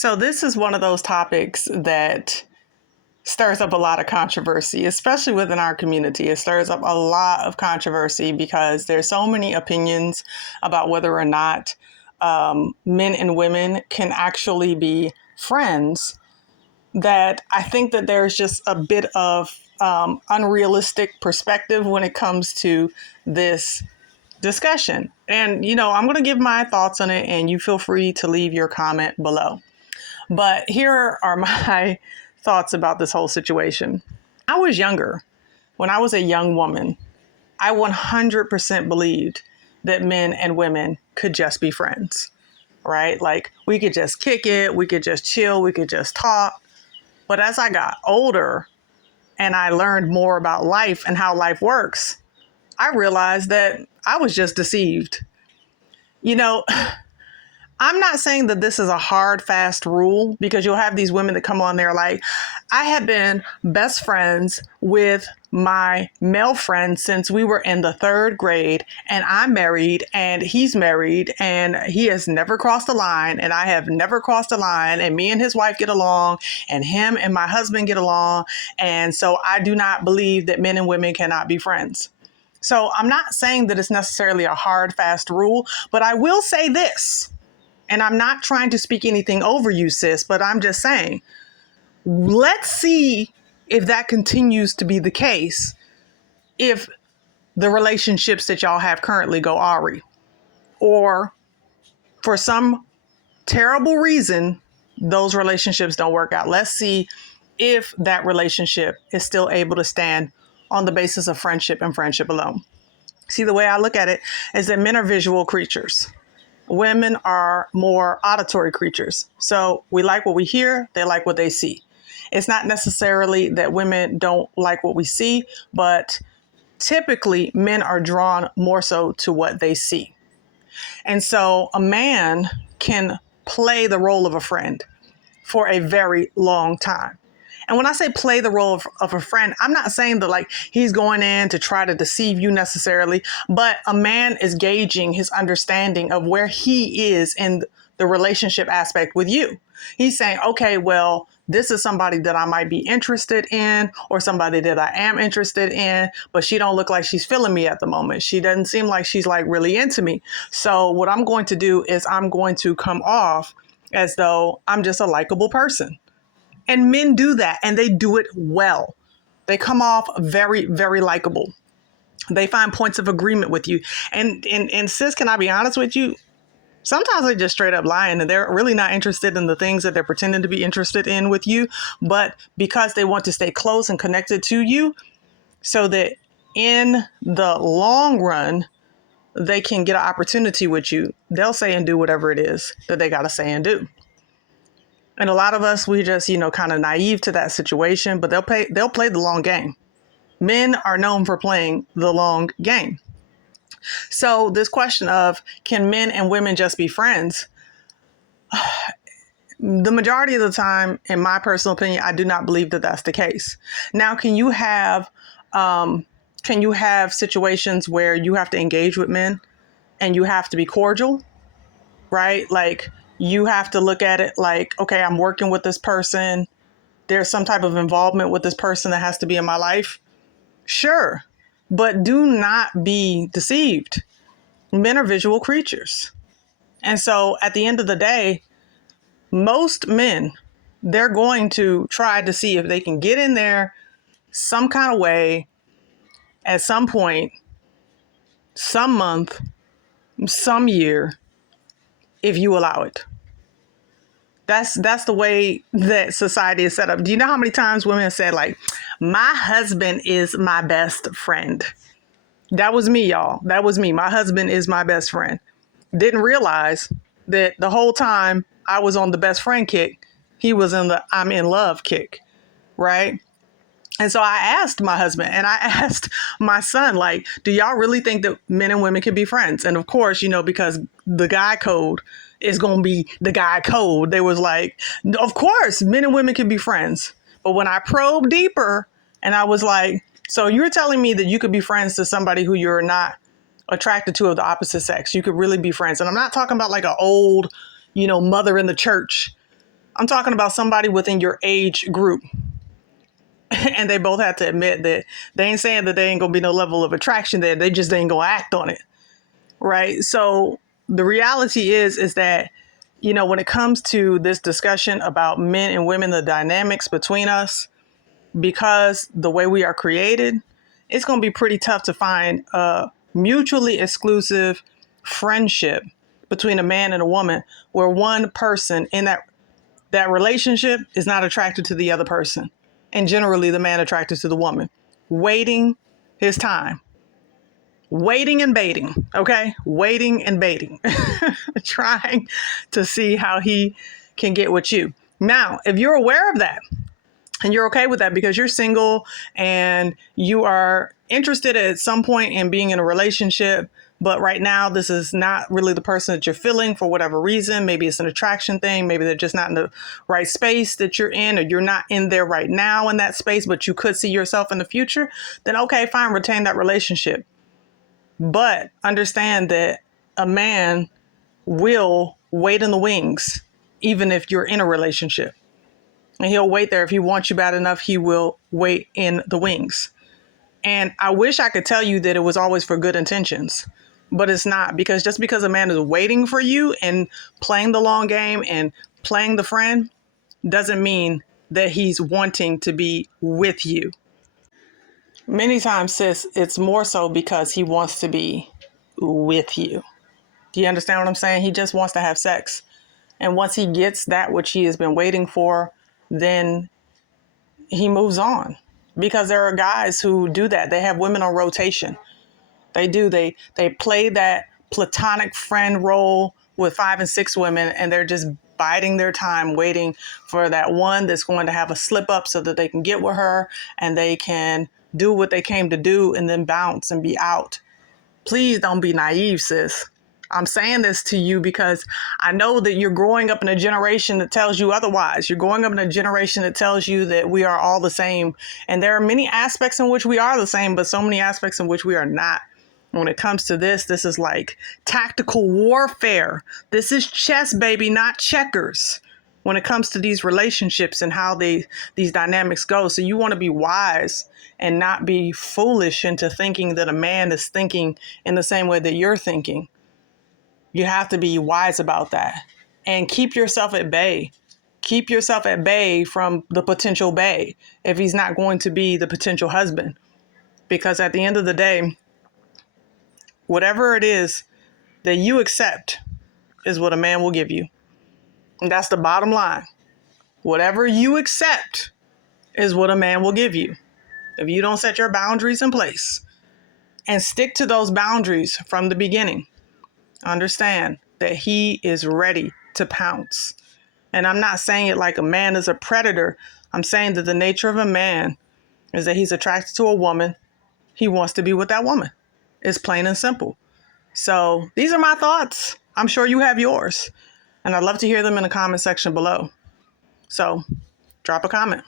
So this is one of those topics that stirs up a lot of controversy, especially within our community. It stirs up a lot of controversy because there's so many opinions about whether or not men and women can actually be friends that I think that there's just a bit of unrealistic perspective when it comes to this discussion. And, I'm going to give my thoughts on it and you feel free to leave your comment below. But here are my thoughts about this whole situation. I was younger. When I was a young woman, I 100% believed that men and women could just be friends, right? Like we could just kick it, we could just chill, we could just talk. But as I got older and I learned more about life and how life works, I realized that I was just deceived. You know, I'm not saying that this is a hard, fast rule because you'll have these women that come on there like, I have been best friends with my male friend since we were in the third grade and I'm married and he's married and he has never crossed the line and I have never crossed the line and me and his wife get along and him and my husband get along. And so I do not believe that men and women cannot be friends. So I'm not saying that it's necessarily a hard, fast rule, but I will say this. And I'm not trying to speak anything over you, sis, but I'm just saying, let's see if that continues to be the case if the relationships that y'all have currently go awry. Or for some terrible reason, those relationships don't work out. Let's see if that relationship is still able to stand on the basis of friendship and friendship alone. See, the way I look at it is that men are visual creatures. Women are more auditory creatures. So we like what we hear, they like what they see. It's not necessarily that women don't like what we see, but typically men are drawn more so to what they see. And so a man can play the role of a friend for a very long time. And when I say play the role of a friend, I'm not saying that like he's going in to try to deceive you necessarily, but a man is gauging his understanding of where he is in the relationship aspect with you. He's saying, okay, well, this is somebody that I might be interested in or somebody that I am interested in, but she don't look like she's feeling me at the moment. She doesn't seem like she's like really into me. So what I'm going to do is I'm going to come off as though I'm just a likable person. And men do that and they do it well. They come off very, very likable. They find points of agreement with you. And sis, can I be honest with you? Sometimes they're just straight up lying and they're really not interested in the things that they're pretending to be interested in with you. But because they want to stay close and connected to you so that in the long run, they can get an opportunity with you, they'll say and do whatever it is that they got to say and do. And a lot of us, we just, kind of naive to that situation, but they'll play the long game. Men are known for playing the long game. So this question of can men and women just be friends? The majority of the time, in my personal opinion, I do not believe that that's the case. Now, can you have situations where you have to engage with men and you have to be cordial, right? Like, you have to look at it like, okay, I'm working with this person. There's some type of involvement with this person that has to be in my life. Sure, but do not be deceived. Men are visual creatures. And so at the end of the day, most men, they're going to try to see if they can get in there some kind of way at some point, some month, some year, if you allow it. That's the way that society is set up. Do you know how many times women have said like, my husband is my best friend? That was me, y'all. That was me. My husband is my best friend. Didn't realize that the whole time I was on the best friend kick, he was in the I'm in love kick, right? And so I asked my husband and I asked my son, like, do y'all really think that men and women can be friends? And of course, because the guy code is going to be the guy code. They was like, of course, men and women can be friends. But when I probed deeper and I was like, so you're telling me that you could be friends to somebody who you're not attracted to of the opposite sex. You could really be friends. And I'm not talking about like an old, mother in the church. I'm talking about somebody within your age group. And they both have to admit that they ain't saying that there ain't gonna be no level of attraction there. They just ain't gonna act on it. Right. So the reality is that, when it comes to this discussion about men and women, the dynamics between us, because the way we are created, it's going to be pretty tough to find a mutually exclusive friendship between a man and a woman where one person in that relationship is not attracted to the other person. And generally the man attracted to the woman, waiting his time. Waiting and baiting, okay? Waiting and baiting, trying to see how he can get with you. Now, if you're aware of that and you're okay with that because you're single and you are interested at some point in being in a relationship, but right now this is not really the person that you're feeling for whatever reason. Maybe it's an attraction thing. Maybe they're just not in the right space that you're in, or you're not in there right now in that space, but you could see yourself in the future. Then okay, fine, retain that relationship. But understand that a man will wait in the wings, even if you're in a relationship. And he'll wait there. If he wants you bad enough, he will wait in the wings. And I wish I could tell you that it was always for good intentions, but it's not, because just because a man is waiting for you and playing the long game and playing the friend doesn't mean that he's wanting to be with you. Many times, sis, it's more so because he wants to be with you. Do you understand what I'm saying? He just wants to have sex. And once he gets that which he has been waiting for, then he moves on. Because there are guys who do that. They have women on rotation. They do. They play that platonic friend role with 5 and 6 women, and they're just biding their time waiting for that one that's going to have a slip up so that they can get with her and they can do what they came to do and then bounce and be out. Please don't be naive, sis. I'm saying this to you because I know that you're growing up in a generation that tells you otherwise. You're growing up in a generation that tells you that we are all the same. And there are many aspects in which we are the same, but so many aspects in which we are not. When it comes to this is like tactical warfare. This is chess, baby, not checkers. When it comes to these relationships and how these dynamics go. So you want to be wise and not be foolish into thinking that a man is thinking in the same way that you're thinking. You have to be wise about that and keep yourself at bay. Keep yourself at bay from the potential bae if he's not going to be the potential husband. Because at the end of the day, whatever it is that you accept is what a man will give you. And that's the bottom line. Whatever you accept is what a man will give you. If you don't set your boundaries in place and stick to those boundaries from the beginning, understand that he is ready to pounce. And I'm not saying it like a man is a predator. I'm saying that the nature of a man is that he's attracted to a woman. He wants to be with that woman. It's plain and simple. So these are my thoughts. I'm sure you have yours. And I'd love to hear them in the comment section below. So drop a comment.